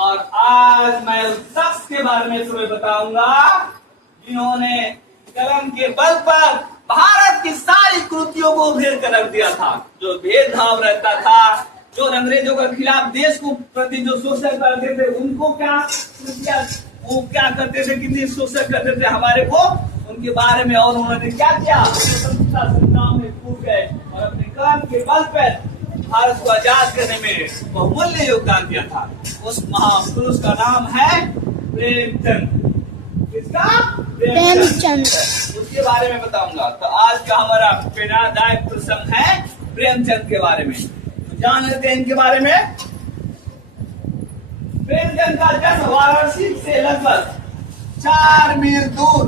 और आज मैं उस शख्स के बारे में तुम्हें बताऊंगा जिन्होंने कलम के बल पर भारत की सारी कृतियों को उधेड़ कर रख दिया था। जो भेदभाव रहता था, जो अंग्रेजों के खिलाफ देश को प्रति जो शोषण करते थे, उनको वो क्या करते थे, कितनी शोषण करते थे हमारे को, उनके बारे में। और उन्होंने क्या किया, स्वतंत्रता संग्राम में कूद गए और अपने कलम के बल पर भारत को आजाद करने में बहुमूल्य योगदान दिया था। उस महापुरुष का नाम है प्रेमचंद। किसका? प्रेमचंद। उसके बारे में बताऊंगा। तो आज का हमारा प्रेरणादायक प्रसंग है प्रेमचंद के बारे में। तो जान लेते हैं इनके बारे में। प्रेमचंद का जन्म वाराणसी से लगभग 4 मील दूर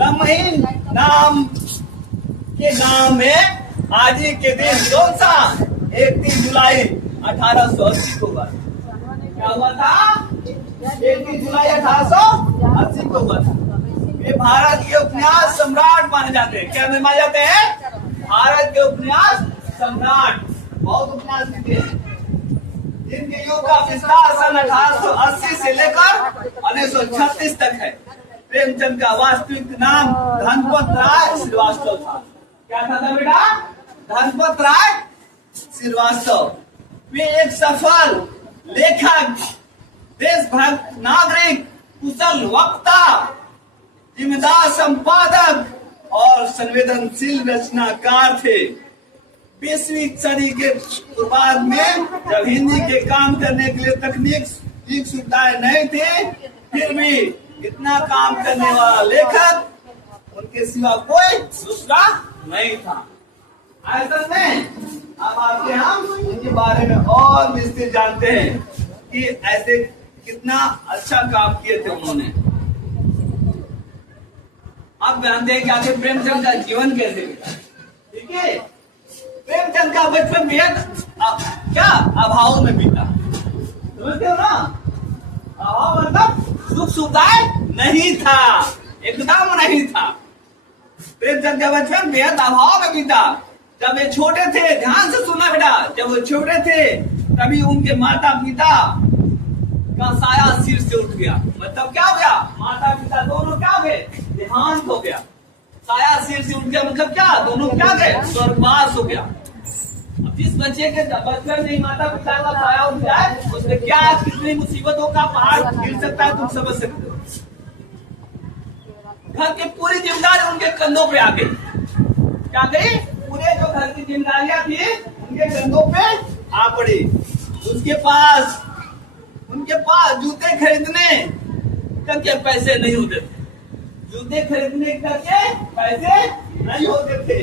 लमहीन नाम के गांव में आज ही के दिन कौन सा 31 जुलाई 1880 को हुआ। क्या हुआ था? 31 जुलाई 1880 को हुआ था। ये भारत के उपन्यास सम्राट माने जाते हैं। क्या माने जाते हैं? भारत के उपन्यास सम्राट। बहुत उपन्यास लिखे हैं जिनके युग का विस्तार सन 1880 से लेकर 1936 तक है। प्रेमचंद का वास्तविक नाम धनपत राय श्रीवास्तव था। क्या था बेटा? धनपत राय श्रीवास्तव। वे एक सफल लेखक, देशभक्त नागरिक, कुशल वक्ता, जिम्मेदार संपादक और संवेदनशील रचनाकार थे। 20वीं सदी के शुरुआत में जब हिंदी के काम करने के लिए तकनीक सुविधाएं नहीं थी, फिर भी इतना काम करने वाला लेखक उनके सिवा कोई दूसरा नहीं था। ऐसा नहीं। अब आते हम उनके बारे में और विस्तृत जानते हैं कि ऐसे कितना अच्छा काम किए थे उन्होंने। अब जानते हैं कि आखिर प्रेमचंद का जीवन कैसे बीता। ठीक है, प्रेमचंद का बचपन बेहद क्या अभाव में बीता। समझते हो ना? अभाव मतलब सुख सुविधाएं नहीं था, एकदम नहीं था। प्रेमचंद का बचपन बेहद अभाव में बीता। जब वे छोटे थे, ध्यान से सुनना बेटा, जब वो छोटे थे तभी उनके माता पिता का साया सिर से उठ गया। मतलब क्या हो गया? माता पिता दोनों क्या हो गए? देहांत हो गया। साया सिर से उठ गया मतलब क्या? दोनों क्या गए? स्वर्गवास हो गया। अब जिस बच्चे के बचपन में माता पिता का साया उठ जाए, उसमें क्या कितनी मुसीबतों का पहाड़ गिर सकता है, तुम समझ सकते हो। घर की पूरी जिम्मेदारी उनके कंधों पे आ गई। क्या गई? पूरे जो घर की जिम्मेदारियां थी उनके कंधों पे आ पड़ी। उनके पास जूते खरीदने तक के पैसे नहीं होते थे। जूते खरीदने तक के पैसे नहीं होते थे,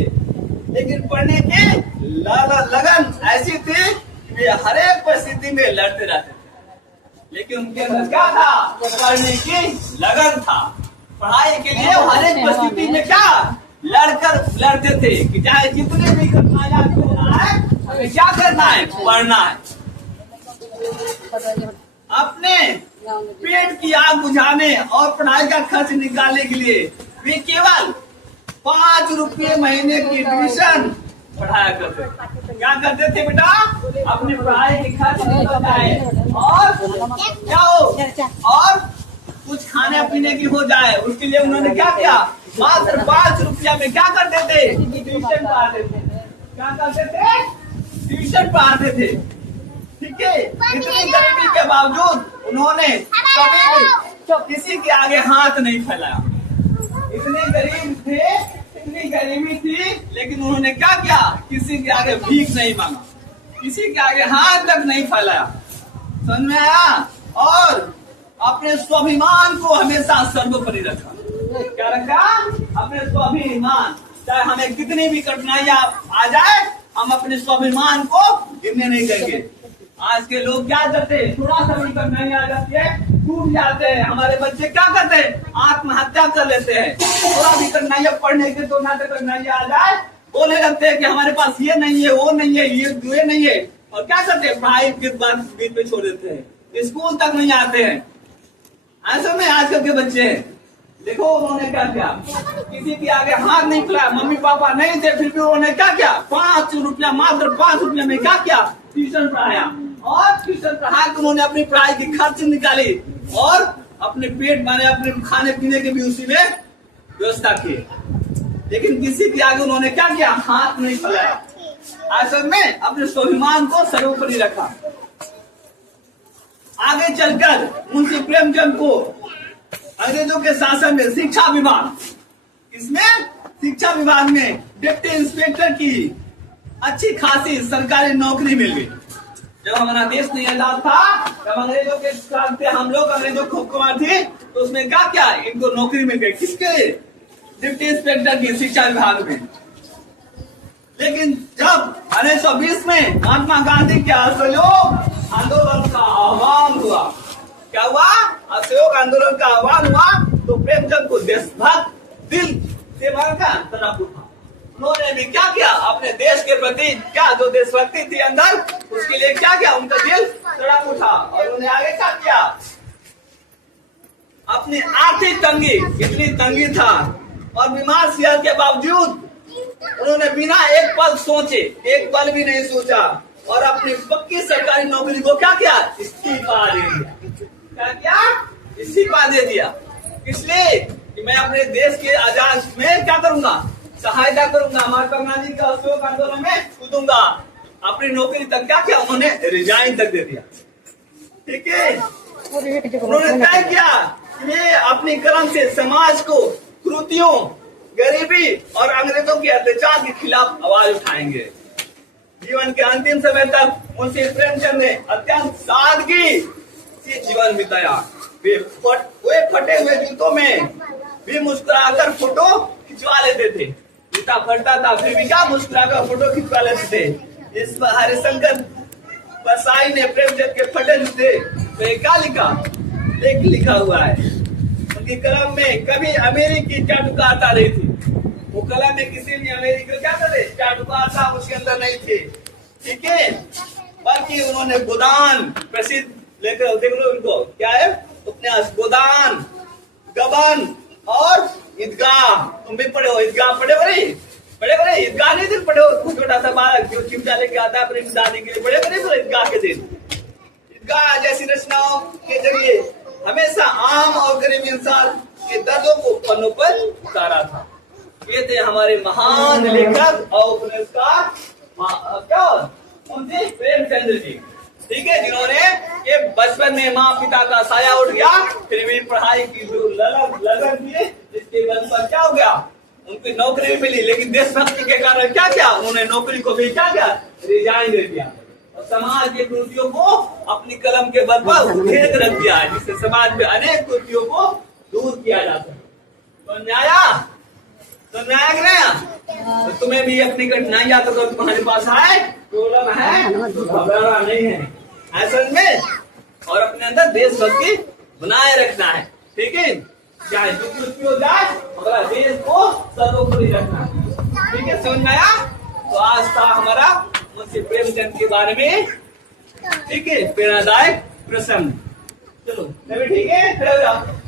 लेकिन पढ़ने की लगन ऐसी थी कि वे हर एक परिस्थिति में लड़ते रहते थे। लेकिन उनके अंदर क्या था? पढ़ने की लगन था। पढ़ाई के लिए हर एक परिस्थिति में क्या लड़ते थे कि चाहे कितने भी कठिनाइयां होना है, हमें क्या करना है? पढ़ना है। अपने पेट की आग बुझाने और पढ़ाई का खर्च निकालने के लिए वे केवल 5 रुपये महीने की ट्यूशन पढ़ाया करते थे। क्या करते थे बेटा? अपनी पढ़ाई की खर्च निकाले और कुछ खाने पीने की हो जाए, उसके लिए उन्होंने क्या किया? मात्र 5 रुपया में क्या करते थे? ट्यूशन पढ़ाते थे। क्या करते थे? ट्यूशन पढ़ाते थे। ठीक है, इतनी गरीबी के बावजूद उन्होंने कभी किसी के आगे हाथ नहीं फैलाया। इतने गरीब थे, इतनी गरीबी थी, लेकिन उन्होंने क्या किया? किसी के आगे भीख नहीं मांगा, किसी के आगे हाथ तक नहीं फैलाया। समझ में आया? और अपने स्वाभिमान को हमेशा सर्वोपरि रखा। क्या रखा? अपने स्वाभिमान। चाहे हमें कितनी भी कठिनाइयां आ जाए, हम अपने स्वाभिमान को गिरने नहीं देंगे। आज के लोग क्या करते हैं? थोड़ा सा भी कठिनाइयां आ जाती है, टूट जाते हैं। हमारे बच्चे क्या करते हैं? आत्महत्या कर लेते हैं। थोड़ा भी कठिनाइयां पढ़ने के तो ना कठिनाइयां आ जाए, बोलने लगते हैं कि हमारे पास ये नहीं है, वो नहीं है, ये नहीं है। और क्या करते हैं? पढ़ाई के बाद बीच में छोड़ देते हैं, स्कूल तक नहीं आते हैं। ऐसे में आजकल के बच्चे हैं। देखो उन्होंने क्या किया? किसी के आगे हाथ नहीं फैलाया। मम्मी पापा नहीं थे, फिर भी उन्होंने क्या किया? 5 रुपया, मात्र 5 रुपया में क्या किया? ट्यूशन पढ़ाया। और ट्यूशन पढ़ा के उन्होंने अपनी पढ़ाई की खर्च निकाली और अपने पेट माने अपने खाने पीने के भी उसी में व्यवस्था की। लेकिन किसी के आगे उन्होंने क्या किया, हाथ नहीं फैलाया। असल में अपने स्वाभिमान को सर्वोपरि रखा। आगे चलकर मुंशी प्रेमचंद को अंग्रेजों के शासन में शिक्षा विभाग, इसमें शिक्षा विभाग में डिप्टी इंस्पेक्टर की अच्छी खासी सरकारी नौकरी मिल गई। जब हमारा देश नहीं आजाद था, जब अंग्रेजों के साथ थे हम लोग, अंग्रेजों को हुकूमत थी, तो उसमें क्या क्या इनको नौकरी मिल गई। किसके? डिप्टी इंस्पेक्टर की शिक्षा विभाग में। लेकिन जब 1920 में महात्मा गांधी के असहयोग आंदोलन का आह्वान हुआ, क्या हुआ? असहयोग आंदोलन का आह्वान हुआ तो प्रेमचंद को देशभक्त दिल से भरकर तड़प उठा। उन्होंने भी क्या किया, अपने देश के प्रति क्या जो देशभक्ति थी अंदर, उसके लिए क्या किया, उनका दिल तड़प उठा। और उन्होंने आगे क्या किया, अपनी आर्थिक तंगी, इतनी तंगी था और बीमार सेहत के बावजूद उन्होंने बिना एक पल सोचे, एक पल भी नहीं सोचा और अपनी पक्की सरकारी नौकरी को क्या किया, इस्तीफा दे दिया। क्या किया? इस्तीफा दे दिया। इसलिए कि मैं अपने देश के आजाद में क्या करूंगा, सहायता करूंगा, महात्मा गांधी का असहयोग आंदोलन में कूदूंगा। अपनी नौकरी तक क्या किया, उन्होंने रिजाइन तक दे दिया। ठीक है, उन्होंने तय किया कि वे अपनी कलम से समाज को कुरीतियों, गरीबी और अंग्रेजों के अत्याचार के खिलाफ आवाज उठाएंगे। जीवन के अंतिम समय तक मुंशी प्रेमचंद ने अत्यंत सादगी से जीवन बिताया। वे फटे हुए जूतों में भी मुस्कुराकर फोटो खिंचवा लेते थे। जूता फटता था फिर भी क्या मुस्कुराकर फोटो खिंचवा लेते थे। इस पर हरिशंकर परसाई ने प्रेमचंद के फटे जूते पे क्या लिखा, एक लिखा हुआ है। उनकी कलम में कभी अमेरिकी चाटुकारता नहीं थी। वो कलम में किसी भी अमेरिकी क्या करे, चाटुकारता उसके अंदर नहीं थी। ठीक है, बल्कि उन्होंने गोदान प्रसिद्ध लेकर, देख लो उनको क्या है उपन्यास, गोदान, गबन और ईदगाह। तुम भी पढ़े हो, ईदगाह पढ़े बड़े ईदगाह नहीं दिन पढ़े हो। छोटा सा बालक जो चिमटा लेके आता है अपनी दादी के लिए, बड़े तो ईदगाह के दिन। ईदगाह जैसी रचनाओं के जरिए हमेशा आम और गरीब इंसान के दर्दों को पन्नों पर उतारा था। ये थे हमारे महान लेखक और उपन्यासकार क्या मुंशी प्रेमचंद जी। ठीक है, जिन्होंने ये बचपन में माँ पिता का साया उठ गया, फिर भी पढ़ाई की जो लगन थी, इसके बल पर क्या हो गया, उनकी नौकरी भी मिली। लेकिन देशभक्ति के कारण क्या किया, उन्होंने नौकरी को भी क्या किया, रिजाइन दे दिया और समाज की कुरीतियों को अपनी कलम के बल पर उधेड़ कर रख दिया है, जिससे समाज में अनेक कुरीतियों को दूर किया जा सके। तो तो तुम्हें भी अपनी कठिनाइयां तो तुम्हारे पास है, प्रॉब्लम है, तो घबराना नहीं है असल में, और अपने अंदर देशभक्ति बनाए रखना है। ठीक है, चाहे कुछ भी हो जाए हमारा देश को सर्वोपरि रखना है। ठीक है, समझ में आया? तो आज था हमारा मुंशी प्रेमचंद के बारे में, ठीक है, प्रेरणादायक प्रसंग। चलो ठीक है, खड़े हो जाओ।